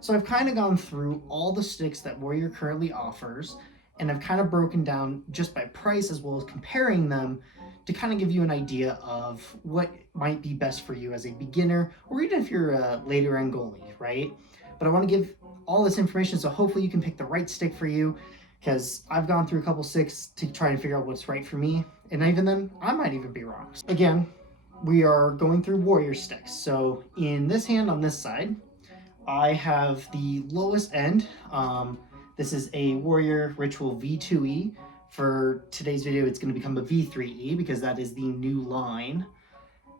So I've kind of gone through all the sticks that Warrior currently offers, and I've kind of broken down just by price as well as comparing them to kind of give you an idea of what might be best for you as a beginner, or even if you're a later end goalie, right? But I want to give all this information so hopefully you can pick the right stick for you, because I've gone through a couple sticks to try and figure out what's right for me, and even then, I might even be wrong. Again, we are going through Warrior sticks. So in this hand on this side, I have the lowest end. This is a Warrior Ritual V2E. For today's video, it's going to become a V3E because that is the new line.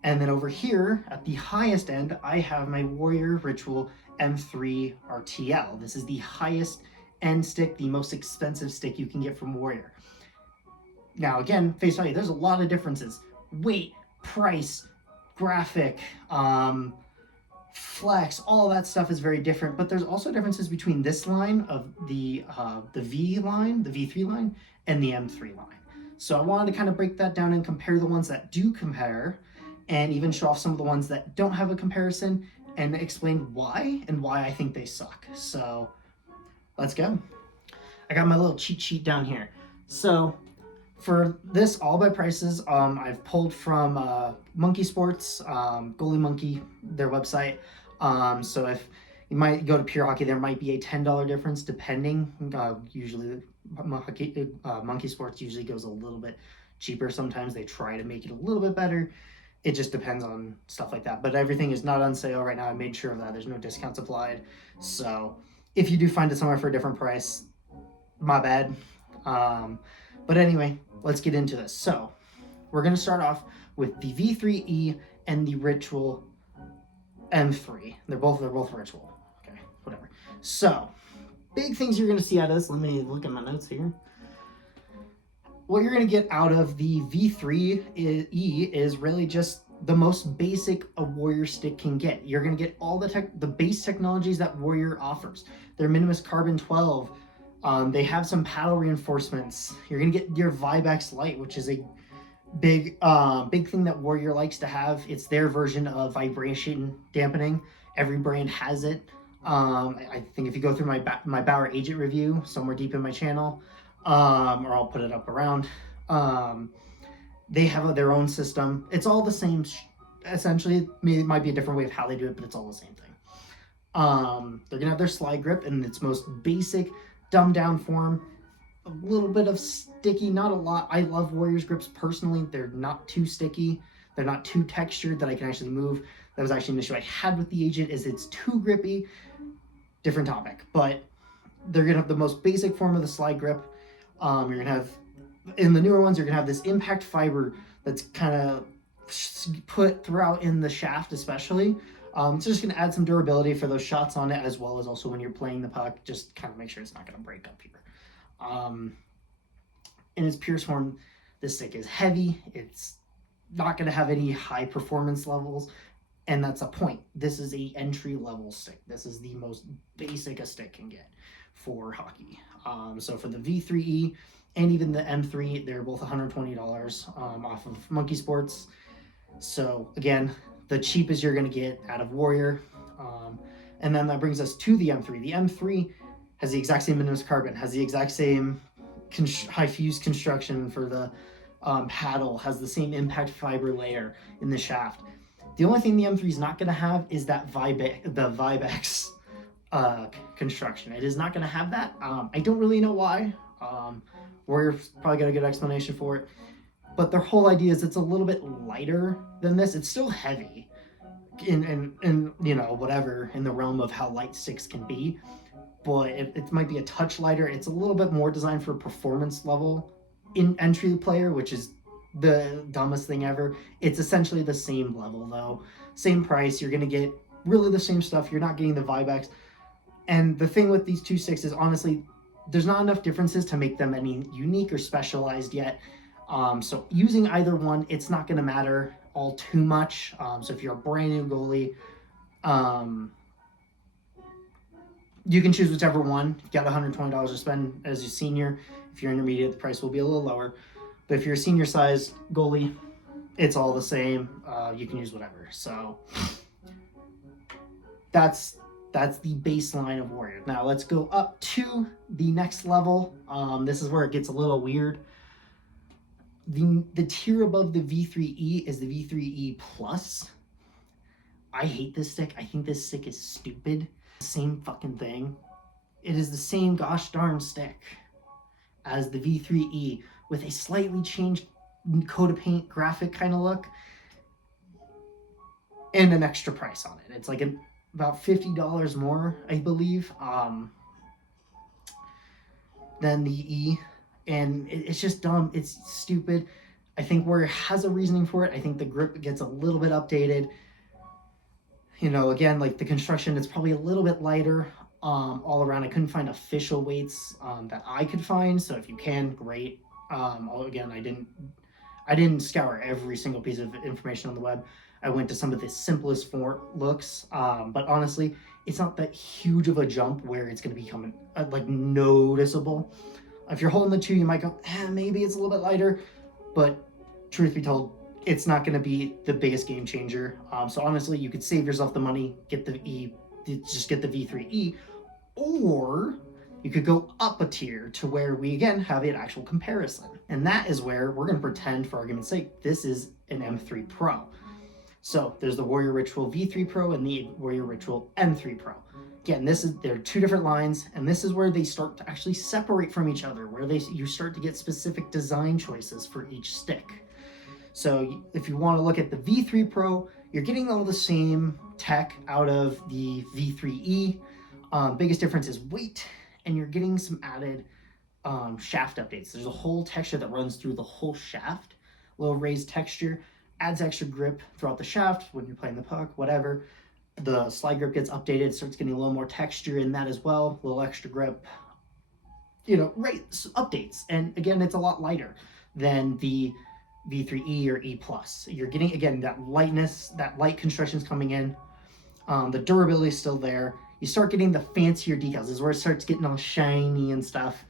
And then over here at the highest end, I have my Warrior Ritual M3 RTL. This is the highest end stick, the most expensive stick you can get from Warrior. Now again, face value, there's a lot of differences. Weight, price, graphic, flex, all that stuff is very different, but there's also differences between this line of the V line, the V3 line, and the M3 line. So I wanted to kind of break that down and compare the ones that do compare, and even show off some of the ones that don't have a comparison, and explain why and why I think they suck. So let's go. I got my little cheat sheet down here. So for this, all by prices, I've pulled from Monkey Sports, Goalie Monkey, their website. So if you might go to Pure Hockey, there might be a $10 difference depending. Usually, Monkey Sports usually goes a little bit cheaper. Sometimes they try to make it a little bit better. It just depends on stuff like that. But everything is not on sale right now. I made sure of that. There's no discounts applied. So if you do find it somewhere for a different price, my bad. But anyway, let's get into this. So we're going to start off with the V3E and the Ritual M3. They're both Ritual. Okay, whatever. So big things you're going to see out of this. Let me look at my notes here. What you're going to get out of the V3E is really just the most basic a Warrior stick can get. You're going to get all the base technologies that Warrior offers. Their Minimus Carbon 12. They have some paddle reinforcements. You're going to get your Vibex Lite, which is a big thing that Warrior likes to have. It's their version of vibration dampening. Every brand has it. I think if you go through my Bauer Agent review somewhere deep in my channel, or I'll put it up around, they have their own system. It's all the same, essentially. It might be a different way of how they do it, but it's all the same thing. They're gonna have their slide grip in its most basic, dumbed down form. A little bit of sticky, not a lot. I love Warrior's grips personally. They're not too sticky. They're not too textured that I can actually move. That was actually an issue I had with the Agent, is it's too grippy. Different topic, but they're gonna have the most basic form of the slide grip. You're gonna have, in the newer ones, you're gonna have this impact fiber that's kind of put throughout in the shaft, especially. It's just gonna add some durability for those shots on it, as well as also when you're playing the puck, just kind of make sure it's not gonna break up here. In its purest form, this stick is heavy. It's not gonna have any high performance levels, and that's a point. This is a entry level stick. This is the most basic a stick can get for hockey. So for the V3E and even the M3, they're both $120 off of Monkey Sports. So again, the cheapest you're going to get out of Warrior. And then that brings us to the M3. The M3 has the exact same Minimus Carbon, has the exact same high fuse construction for the paddle, has the same impact fiber layer in the shaft. The only thing the M3 is not going to have is that Vibex construction. It is not going to have that. I don't really know why. Warrior's probably got a good explanation for it. But their whole idea is it's a little bit lighter than this. It's still heavy in you know, whatever, in the realm of how light sticks can be. But it might be a touch lighter. It's a little bit more designed for performance level in entry player, which is the dumbest thing ever. It's essentially the same level though. Same price. You're going to get really the same stuff. You're not getting the Vibex. And the thing with these two sticks is, honestly, there's not enough differences to make them any unique or specialized yet. So using either one, it's not going to matter all too much. So if you're a brand new goalie, you can choose whichever one. You've got $120 to spend as a senior. If you're intermediate, the price will be a little lower. But if you're a senior size goalie, it's all the same. You can use whatever. So that's That's the baseline of Warrior. Now let's go up to the next level. This is where it gets a little weird. The tier above the V3E is the V3E Plus. I hate this stick. I think this stick is stupid. Same fucking thing. It is the same gosh darn stick as the V3E with a slightly changed coat of paint graphic kind of look and an extra price on it. It's like about $50 more, I believe, than the E. And it's just dumb. It's stupid. I think Warrior has a reasoning for it. I think the grip gets a little bit updated. You know, again, like the construction, it's probably a little bit lighter all around. I couldn't find official weights that I could find. So if you can, great. Again, I didn't scour every single piece of information on the web. I went to some of the simplest looks, but honestly, it's not that huge of a jump where it's going to become like noticeable. If you're holding the 2, you might go, maybe it's a little bit lighter, but truth be told, it's not going to be the biggest game changer. So honestly, you could save yourself the money, get the E, just get the V3E, or you could go up a tier to where we again have an actual comparison. And that is where we're going to pretend, for argument's sake, this is an M3 Pro. So there's the Warrior Ritual V3 Pro and the Warrior Ritual M3 Pro. Again, they're 2 different lines, and this is where they start to actually separate from each other, where you start to get specific design choices for each stick. So if you want to look at the V3 Pro, you're getting all the same tech out of the V3E. Biggest difference is weight, and you're getting some added shaft updates. There's a whole texture that runs through the whole shaft, little raised texture, adds extra grip throughout the shaft when you're playing the puck, whatever. The slide grip gets updated, starts getting a little more texture in that as well, a little extra grip, right, updates. And again, it's a lot lighter than the V3E or E+. You're getting, again, that lightness, that light construction's coming in. The durability is still there. You start getting the fancier decals. This is where it starts getting all shiny and stuff.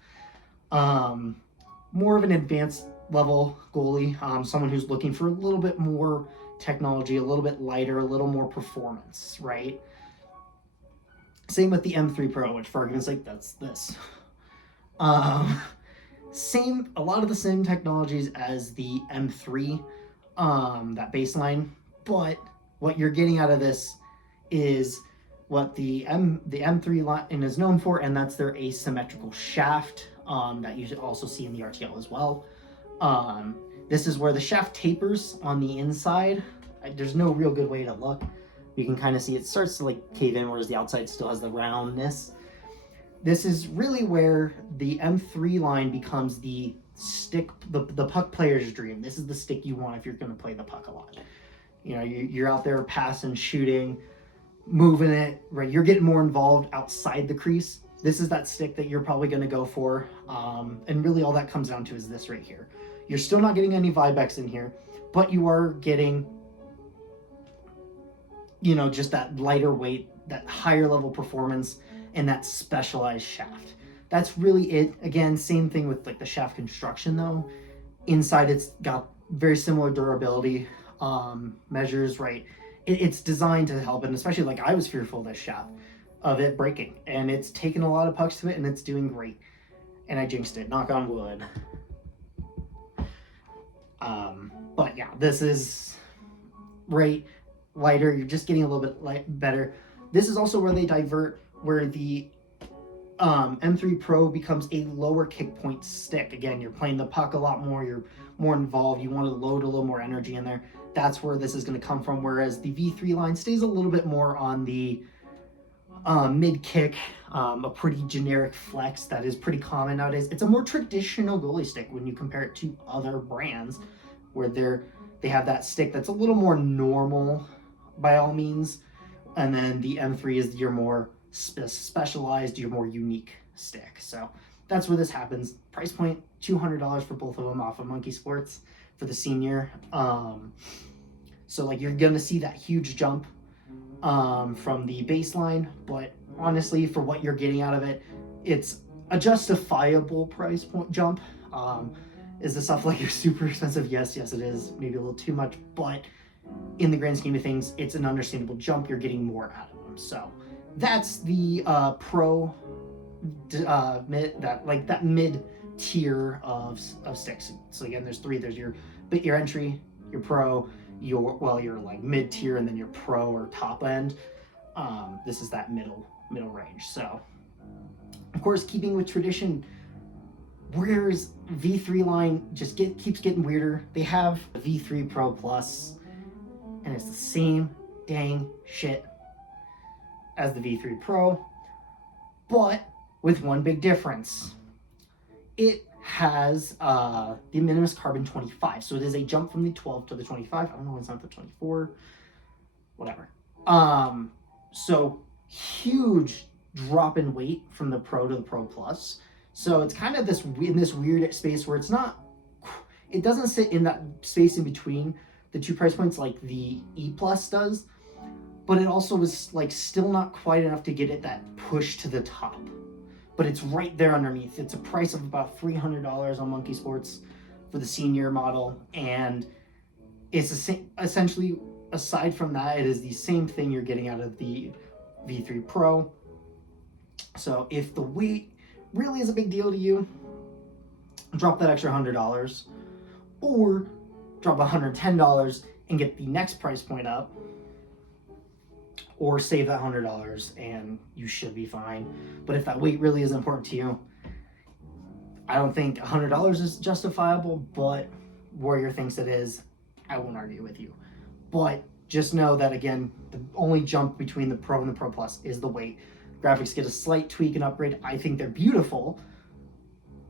More of an advanced level goalie, someone who's looking for a little bit more technology, a little bit lighter, a little more performance, right? Same with the M3 Pro, which for argument's sake, that's this. A lot of the same technologies as the M3, that baseline, but what you're getting out of this is what the M3 line is known for, and that's their asymmetrical shaft that you should also see in the RTL as well. This is where the shaft tapers on the inside. There's no real good way to look. You can kind of see it starts to like cave in, whereas the outside still has the roundness. This is really where the M3 line becomes the stick, the puck player's dream. This is the stick you want if you're going to play the puck a lot. You're out there passing, shooting, moving it, right? You're getting more involved outside the crease. This is that stick that you're probably going to go for. And really all that comes down to is this right here. You're still not getting any Vibex in here, but you are getting, just that lighter weight, that higher level performance, and that specialized shaft. That's really it. Again, same thing with like the shaft construction though. Inside it's got very similar durability measures, right? It's designed to help, and especially like I was fearful of this shaft, of it breaking, and it's taken a lot of pucks to it and it's doing great. And I jinxed it, knock on wood. But yeah, this is right, lighter. You're just getting a little bit better. This is also where they divert, where the M3 Pro becomes a lower kick point stick. Again, you're playing the puck a lot more. You're more involved. You want to load a little more energy in there. That's where this is going to come from. Whereas the V3 line stays a little bit more on the mid kick, a pretty generic flex that is pretty common nowadays. It's a more traditional goalie stick when you compare it to other brands, where they have that stick that's a little more normal by all means, and then the M3 is your more specialized, your more unique stick. So that's where this happens. Price point $200 for both of them off of Monkey Sports for the senior. So like you're gonna see that huge jump from the baseline, but honestly, for what you're getting out of it, it's a justifiable price point jump. Is the stuff like super expensive? Yes, it is. Maybe a little too much, but in the grand scheme of things, it's an understandable jump. You're getting more out of them. So that's the Pro that mid tier of sticks. So again, there's three. There's your entry, your Pro, your like mid tier, and then your Pro or top end. This is that middle range. So of course, keeping with tradition, Warriors V3 line just keeps getting weirder. They have a V3 Pro Plus, and it's the same dang shit as the V3 Pro, but with one big difference. It has the minimus carbon 25, so it is a jump from the 12 to the 25. I don't know why it's not the 24, whatever. So huge drop in weight from the Pro to the Pro Plus. So it's kind of in this weird space where it doesn't sit in that space in between the two price points like the E Plus does, but it also was like still not quite enough to get it that push to the top. But it's right there underneath. It's a price of about $300 on Monkey Sports for the senior model, and it's essentially, aside from that, it is the same thing you're getting out of the V3 Pro. So if the weight really is a big deal to you, drop that extra $100, or drop $110 and get the next price point up, or save that $100 and you should be fine. But if that weight really is important to you, I don't think $100 is justifiable, but Warrior thinks it is. I won't argue with you. But just know that, again, the only jump between the Pro and the Pro Plus is the weight. Graphics get a slight tweak and upgrade. I think they're beautiful,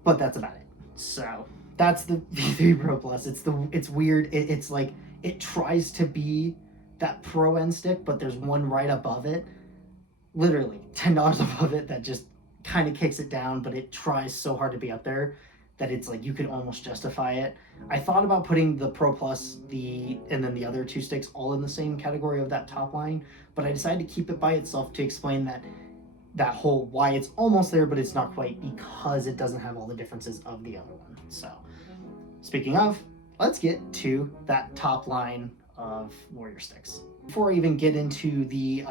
but that's about it. So that's the V3 Pro Plus. It's weird. It's like it tries to be that Pro end stick, but there's one right above it, literally $10 above it, that just kind of kicks it down, but it tries so hard to be up there that it's like you could almost justify it. I thought about putting the Pro Plus and then the other two sticks all in the same category of that top line, but I decided to keep it by itself to explain that whole why it's almost there, but it's not quite, because it doesn't have all the differences of the other one. So speaking of, let's get to that top line of Warrior sticks. Before I even get into the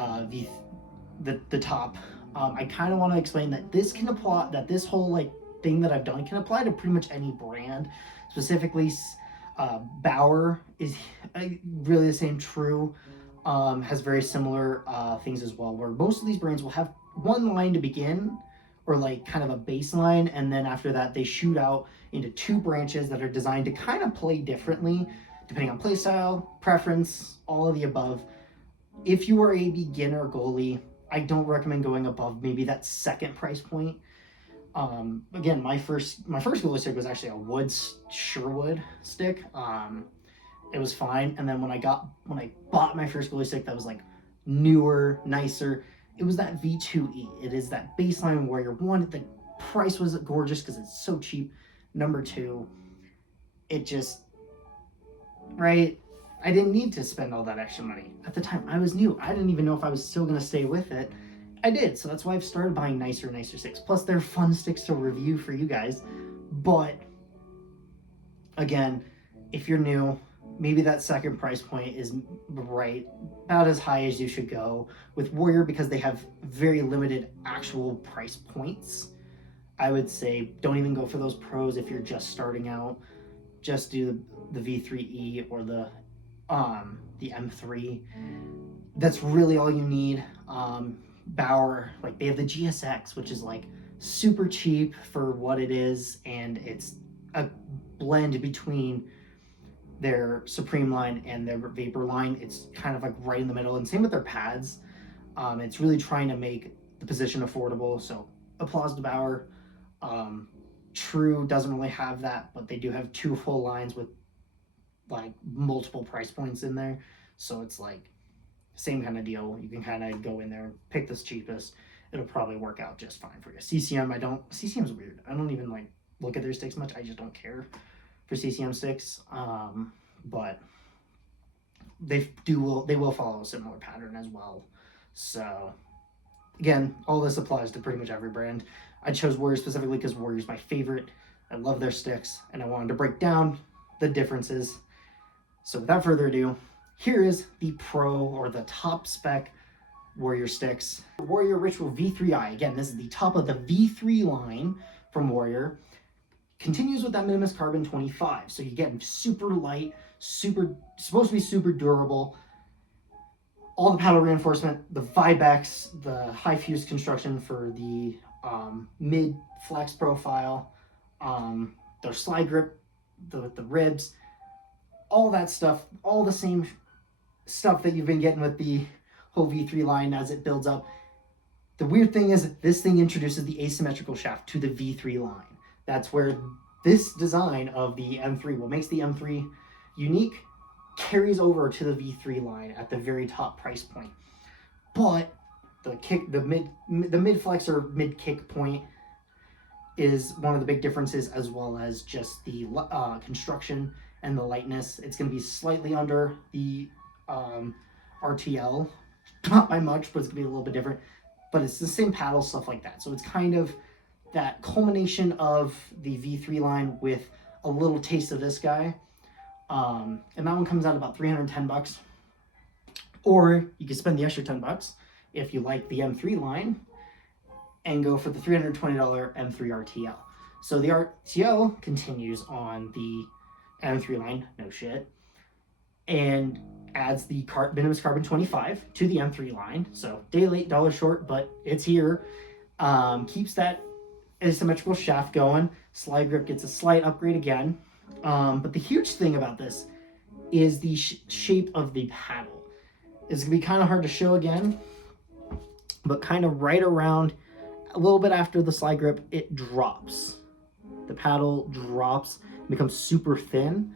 top, I kind of want to explain that this whole like thing that I've done can apply to pretty much any brand. Specifically, Bauer is really the same. True has very similar things as well, where most of these brands will have one line to begin, or like kind of a baseline, and then after that they shoot out into two branches that are designed to kind of play differently depending on playstyle, preference, all of the above. If you are a beginner goalie, I don't recommend going above maybe that second price point. Again, my first goalie stick was actually a Sherwood stick. It was fine, and then when I bought my first goalie stick that was like newer, nicer, it was that V2E. It is that baseline Warrior. One, the price was gorgeous because it's so cheap. Number two, it just, right? I didn't need to spend all that extra money. At the time, I was new. I didn't even know if I was still going to stay with it. I did, so that's why I've started buying nicer sticks. Plus, they're fun sticks to review for you guys. But, again, if you're new, maybe that second price point is right about as high as you should go with Warrior, because they have very limited actual price points. I would say don't even go for those pros if you're just starting out. Just do the V3E or the M3. That's really all you need. Bauer, like, they have the GSX, which is like super cheap for what it is, and it's a blend between their Supreme line and their Vapor line. It's kind of like right in the middle, and same with their pads. It's really trying to make the position affordable, so applause to Bauer. True doesn't really have that, but they do have two full lines with like multiple price points in there, so it's like same kind of deal. You can kind of go in there and pick this cheapest. It'll probably work out just fine for you. CCM's weird. I don't even like look at their sticks much. I just don't care for CCM sticks, but they will follow a similar pattern as well. So again, all this applies to pretty much every brand. I chose Warrior specifically because Warrior's my favorite. I love their sticks, and I wanted to break down the differences. So without further ado, here is the Pro, or the top spec Warrior sticks. Warrior Ritual V3i. Again, this is the top of the V3 line from Warrior. Continues with that Minimus Carbon 25. So you get super light, supposed to be super durable. All the paddle reinforcement, the Vibex, the high fuse construction for the mid flex profile, their slide grip, the ribs, all that stuff, all the same stuff that you've been getting with the whole V3 line as it builds up. The weird thing is this thing introduces the asymmetrical shaft to the V3 line. That's where this design of the M3, what makes the M3 unique, carries over to the V3 line at the very top price point. But the mid flex or mid kick point is one of the big differences, as well as just the construction and the lightness. It's going to be slightly under the RTL, not by much, but it's going to be a little bit different. But it's the same paddle, stuff like that. So it's kind of that culmination of the V3 line with a little taste of this guy. And that one comes out about $310. Or you can spend the extra $10 if you like the M3 line and go for the $320 M3 RTL. So the RTL continues on the M3 line, no shit, and adds the Minimus Carbon 25 to the M3 line. So day late, dollar short, but it's here. Keeps that asymmetrical shaft going. Slide grip gets a slight upgrade again. But the huge thing about this is the shape of the paddle. It's going to be kind of hard to show again, but kind of right around a little bit after the slide grip, it drops. The paddle drops, becomes super thin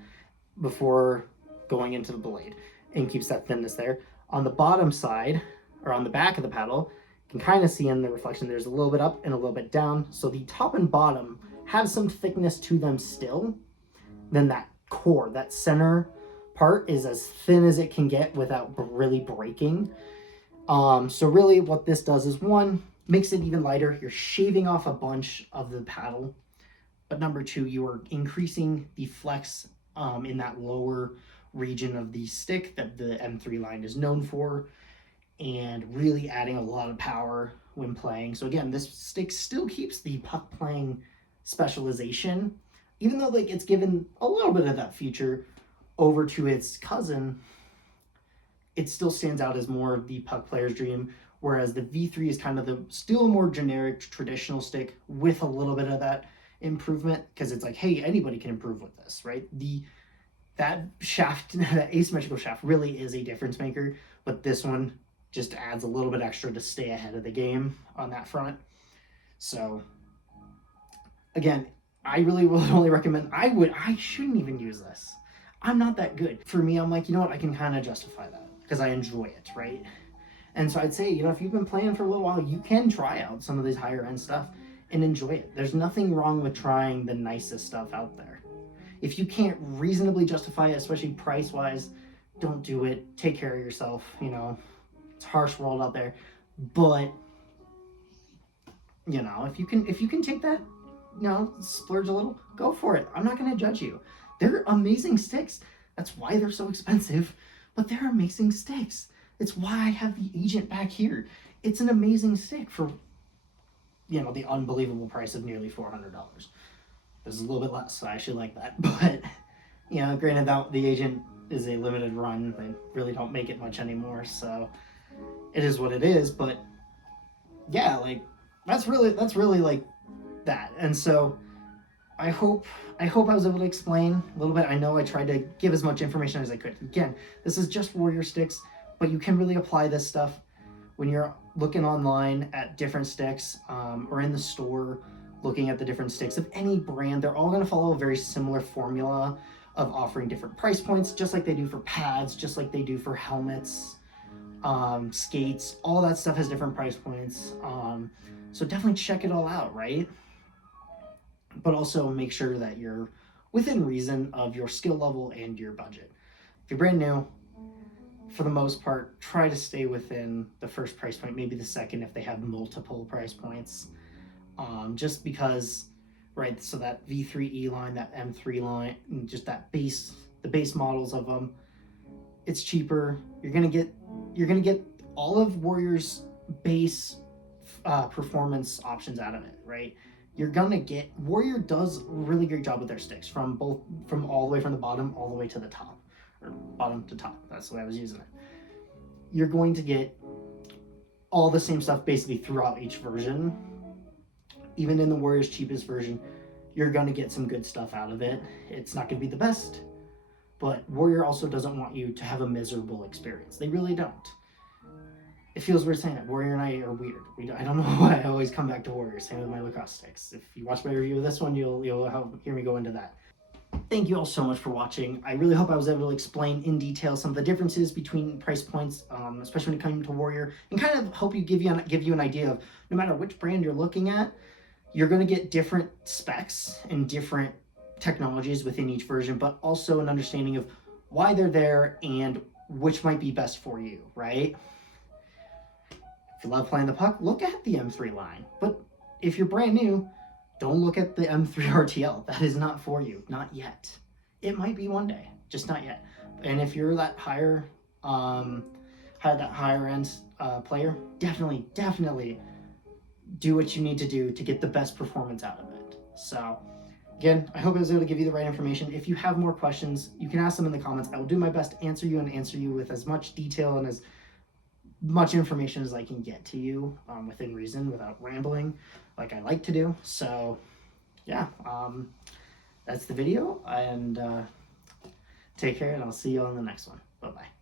before going into the blade, and keeps that thinness there. On the bottom side, or on the back of the paddle, you can kind of see in the reflection there's a little bit up and a little bit down. So the top and bottom have some thickness to them still. Then that core, that center part, is as thin as it can get without really breaking. So really what this does is, one, makes it even lighter. You're shaving off a bunch of the paddle. But number two, you are increasing the flex in that lower region of the stick that the M3 line is known for, and really adding a lot of power when playing. So again, this stick still keeps the puck playing specialization, even though like it's given a little bit of that feature over to its cousin. It still stands out as more of the puck player's dream, whereas the V3 is kind of the still more generic traditional stick with a little bit of that improvement, because it's like, hey, anybody can improve with this, right? That shaft, that asymmetrical shaft, really is a difference maker, but this one just adds a little bit extra to stay ahead of the game on that front. So again, I really would only recommend, I shouldn't even use this. I'm not that good. For me, I'm like, you know what, I can kind of justify that because I enjoy it, right? And so I'd say, you know, if you've been playing for a little while, you can try out some of these higher end stuff and enjoy it. There's nothing wrong with trying the nicest stuff out there. If you can't reasonably justify it, especially price-wise, don't do it. Take care of yourself, you know. It's a harsh world out there. But, you know, if you can take that, you know, splurge a little, go for it. I'm not going to judge you. They're amazing sticks. That's why they're so expensive, but they're amazing sticks. It's why I have the Agent back here. It's an amazing stick for, you know, the unbelievable price of nearly $400. This is a little bit less, so I actually like that. But, you know, granted that the Agent is a limited run. They really don't make it much anymore, so it is what it is. But yeah, like that's really like that. And so I hope I was able to explain a little bit. I know I tried to give as much information as I could. Again, this is just Warrior sticks, but you can really apply this stuff when you're looking online at different sticks, or in the store looking at the different sticks of any brand. They're all going to follow a very similar formula of offering different price points, just like they do for pads, just like they do for helmets, skates. All that stuff has different price points. So definitely check it all out, right? But also make sure that you're within reason of your skill level and your budget. If you're brand new, for the most part, try to stay within the first price point, maybe the second if they have multiple price points. Just because, right, so that V3E line, that M3 line, and just that the base models of them, it's cheaper. You're gonna get all of Warrior's base performance options out of it, right? You're gonna get, Warrior does a really great job with their sticks from all the way from the bottom all the way to the top, or bottom to top. That's the way I was using it. You're going to get all the same stuff basically throughout each version. Even in the Warrior's cheapest version, you're gonna get some good stuff out of it. It's not gonna be the best, but Warrior also doesn't want you to have a miserable experience. They really don't. It feels weird saying that. Warrior and I are weird. I don't know why I always come back to Warrior. Same with my lacrosse sticks. If you watch my review of this one, you'll hear me go into that. Thank you all so much for watching. I really hope I was able to explain in detail some of the differences between price points, especially when it comes to Warrior, and kind of hope give you an idea of no matter which brand you're looking at, you're going to get different specs and different technologies within each version, but also an understanding of why they're there and which might be best for you, right? If you love playing the puck, look at the M3 line. But if you're brand new, don't look at the M3 RTL. That is not for you. Not yet. It might be one day, just not yet. And if you're that higher end player, definitely do what you need to do to get the best performance out of it. So again, I hope I was able to give you the right information. If you have more questions, you can ask them in the comments. I will do my best to answer you with as much detail and as much information as I can get to you within reason, without rambling like I like to do. So yeah, that's the video, and take care, and I'll see you on the next one. Bye-bye.